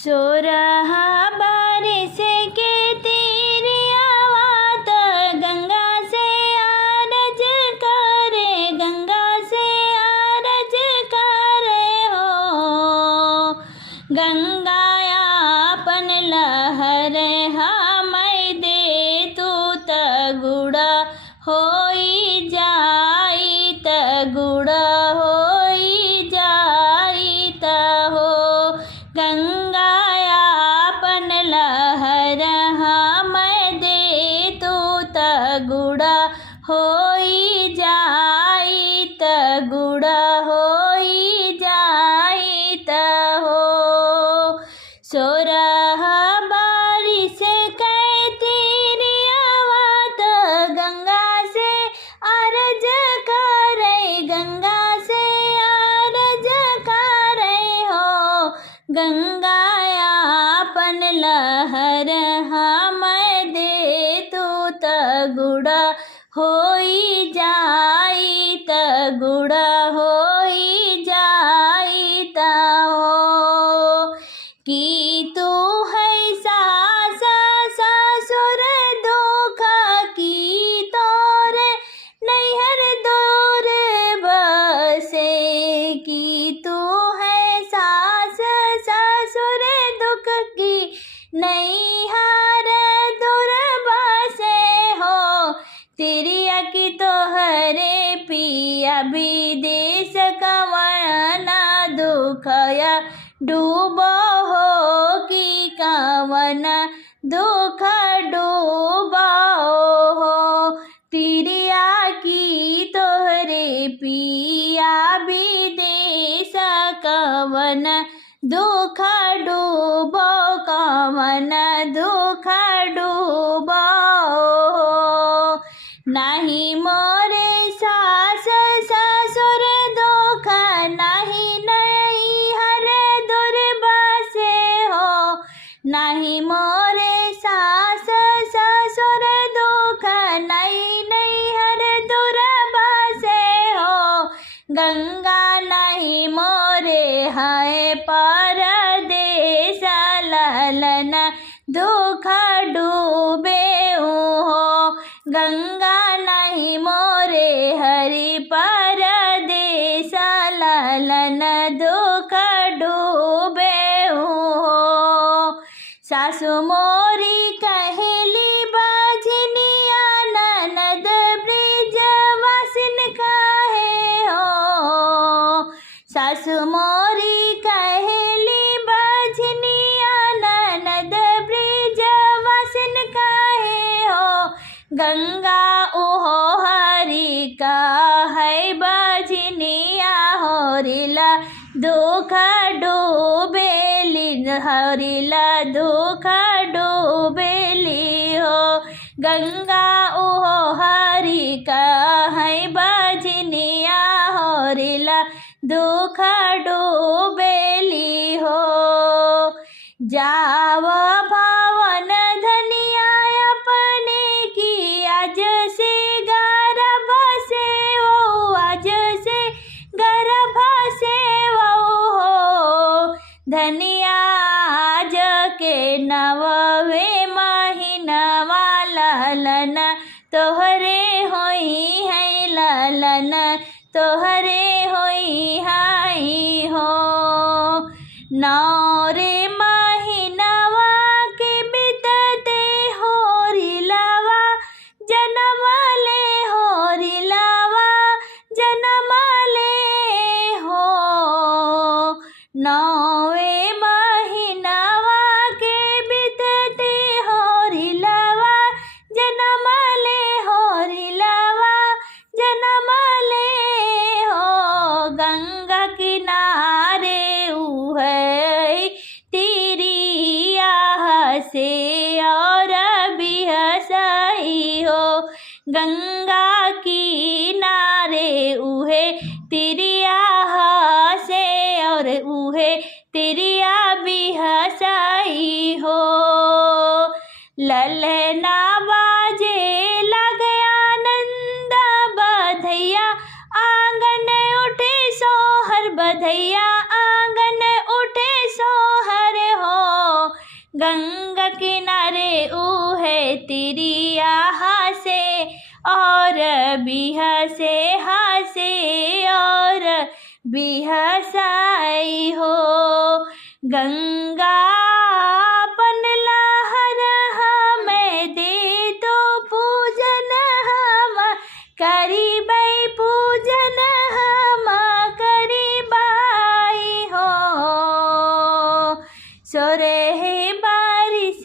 सोरहा बारिश के तेरी आवाज़ गंगा से आरज करे, गंगा से आरज करे हो। गंगाया अपन लहर हमें दे तू तगुड़ा होई जाई, तगुड़ा होई जाई हो। गंगाया अपन लहर हमें दे तू तगुड़ा होई जाई, तगुड़ा होई जाई हो। सोरहा बारिश के तेरी आवाज़ गंगा से आरज करे, गंगा से आरज करे हो। गंगाया अपन लहर हमें दे तू तगुड़ा होई जाई, तगुड़ा होई जाई हो। कि तू है सास ससुर दुख की तोरे नैहर दूर बसे, कि तू है सास ससुर दुख की नैहर दूर बसे हो। तिरिया की तोहरे पिया विदेश कवना दुखया डूबो हो, कि कवना दुख डूबो हो। तिरिया की तोहरे पिया विदेश कवना दुख डूबो, कवना दुख डूबो हो। नहीं मोरे सास ससुर दुख नहीं नैहर दूर बसे हो। नहीं मोरे सास ससुर दुख नहीं नैहर दूर बसे हो। गंगा नहीं मोरे है परदेश ललना दुख डूबे हो। गंगा नहीं मोरे हरि परदेश ललना दुख डूबे हो। सासु मोरी कहेली बाजनिया ननद ब्रिज वासिन काहे हो। सासु मोरी कहेली बाजनिया ननद ब्रिज वासिन काहे हो। गंगा ओहो हरि का है बाजनिया होरिला दुख डूबेली, हरिला दुख डूबेली हो। गंगा ओहो हरि का है बाजनिया होरिला दुख डूबेली हो। जाव भवन धनिया अपने की आज से गर्भ से वो, आज से गर्भ से वो हो। धनिया आज के नववे महीनवा ललना तोहरे होई है, ललना तोहरे होई हाई हो। नौरे महीनवा के बितते होरिलवा जन्म ले, होरिलवा जन्म ले हो। नौवे महीनवा के बितते होरिलवा जन्म ले, होरिलवा जन्म ले हो। गंगा किनारे है तेरी आह से और भी हंसाई हो। गंगा किनारे उहे तेरी आह से और उहे तेरी आ भी हंसाई हो। ललना बाजे लगे आनंद बधैया आंगन उठे सोहर, बधैया आंगन उठे सोहर हो। गंगा किनारे ऊहे तिरिया हासे और बिहसे हासे और बिहसाई हो। गंगा अपन लहर हमें दे दो पूजन हम करीबई पूजन हम करीबाई हो। सोरे बारिश